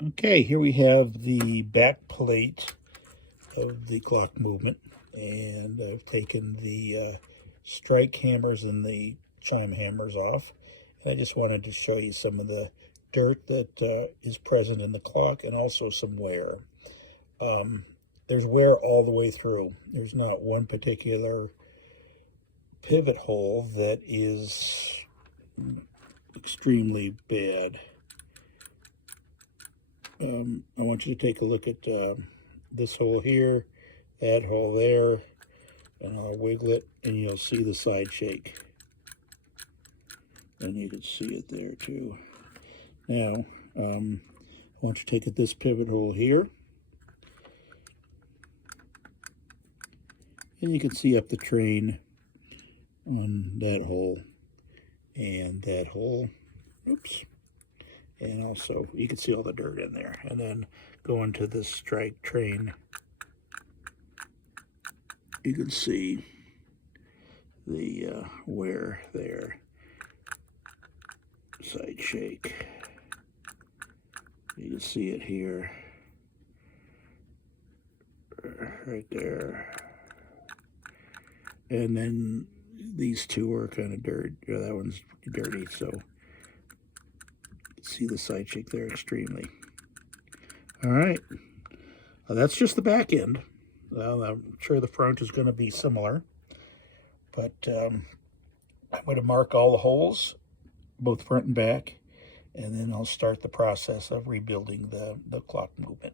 Okay, here we have the back plate of the clock movement, and I've taken the strike hammers and the chime hammers off. And I just wanted to show you some of the dirt that is present in the clock, and also some wear. There's wear all the way through. There's not one particular pivot hole that is extremely bad. I want you to take a look at this hole here, that hole there, and I'll wiggle it, and you'll see the side shake. And you can see it there too. Now, I want you to take at this pivot hole here, and you can see up the train on that hole and that hole. Oops. And also, you can see all the dirt in there. And then going to this strike train, you can see the wear there. Side shake. You can see it here. Right there. And then these two are kind of dirt. That one's dirty, so see the side shake there extremely. All right, well, that's just the back end. Well, I'm sure the front is going to be similar, but I'm going to mark all the holes, both front and back, and then I'll start the process of rebuilding the clock movement.